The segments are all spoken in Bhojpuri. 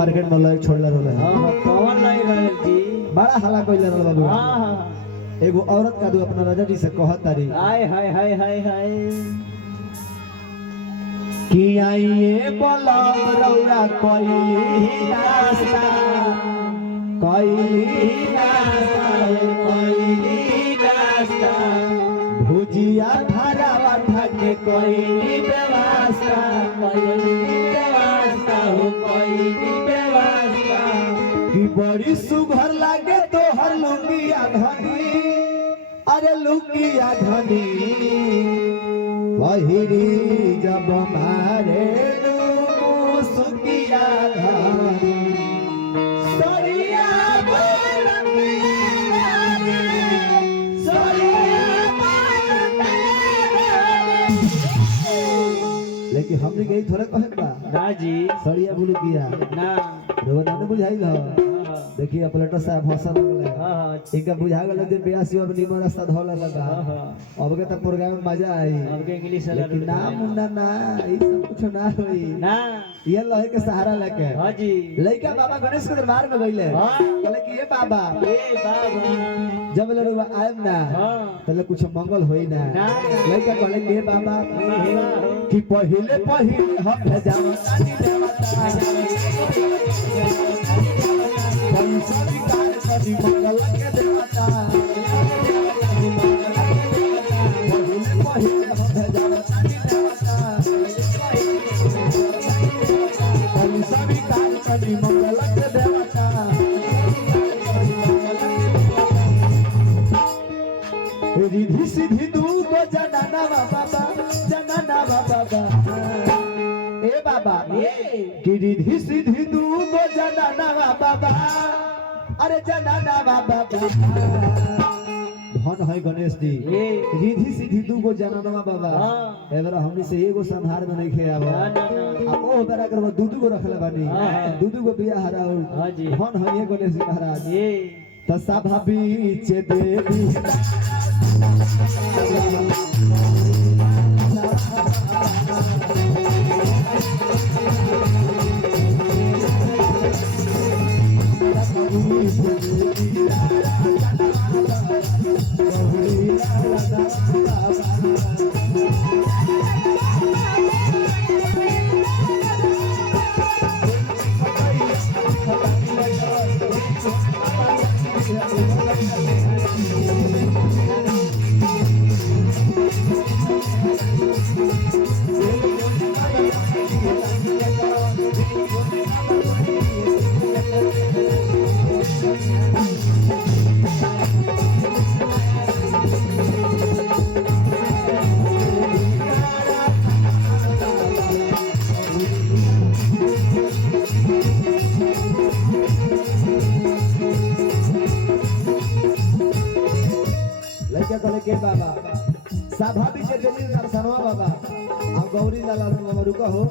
मार्केट में लय छोड़ले रहले। हां कौन लय रहल जी बड़ा हल्ला कइले रहल बाबू। हां एगो औरत का दू अपना राजा जी से कहत तारी हाय हाय हाय हाय हाय कि आइए बलम रौरा कइली रास्ता भुजिया भरावा ठाके कइली व्यवस्था कि बड़ी सुघर लागे तोहर लुंगिया धनी अरे लुंगिया धनी पहिरी जब मारे सुकिया धनी सरिया लेकिन हमने गई थोड़े कहत बा ना जी सरिया बोल किया ना रोना ने बुझाइल देखिए अपलेटर साहब हंसन लगले हां इनका बुझा गेल जे 82 अब निमन रास्ता धोला लगा अब के त प्रोग्राम में मजा आई अब के इंग्लिश वाला लेकिन ना मुन्ना ना ई सब कुछ ना होई ना ये लहे के सहारा लेके हां जी लइका बाबा गणेश के दरबार में गइले हां कहले कि ए बाबा जब लड़वा आएब ना हां तले कुछ मंगल होई ना लइका कहले कि ए बाबा कि पहिले हम भेजावा तानी देवता पंसा विकार कदी मंगल के देवता पहिले हम भेजावा तानी देवता पंसा विकार कदी मंगल के देवता रिधि सिद्धि दू गो जनाना बाबा ए बाबा कि रिधि सिद्धि दू गो जनाना बाबा अरे जनाना बाबा धन है गणेश जी रिधि सिद्धि दू गो जनाना बाबा एबर हमनी से एगो संहार में नहीं खे आवा आ ओ बेरा कर दू गो रखले बानी दू गो बिया हरा हां जी धन है गणेश जी महाराज तसा भाभी चे देवी के बाबा स्वाभाविक के देवी दर्शनवा बाबा हम गौरी लाल बाबा रुका हो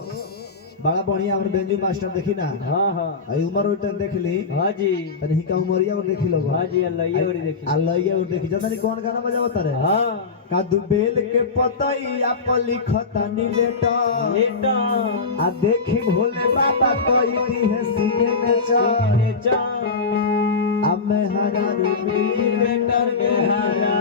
बड़ा बढ़िया हमर बेंजू मास्टर देखी ना हां हां आई उमर उठन देख ली हां जी तनी का उमरिया और देखी लोग हां जी अल्लाह और देखी अल्लाह और देखी जतनी कौन गाना बजावत रे हां का दुबेल के पतई आप लिखतनी लेटा आ देखी भोले बाबा कोई दी है सीने में चा अब मैं हरा रूपी लेटर में हरा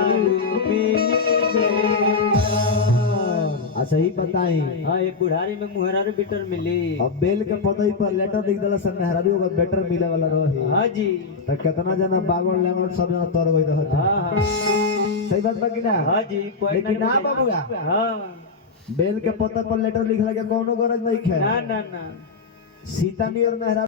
अच्छा ही बताई हां एक बुढ़ारी में मुहरारू बेटर मिली अब बेल के पतई पर लेटर लिख दला सब मेहरारू होगा बेटर मिले वाला रही हां जी त कितना जना बागड़ लेंगड़ सब जना तर गई रहत हां सही बात बा कि ना हां जी लेकिन ना बाबूगा हां बेल के पत्ता पर लेटर लिखला के कोनो गरज नहीं है ना ना ना सीता नियर मेहरारू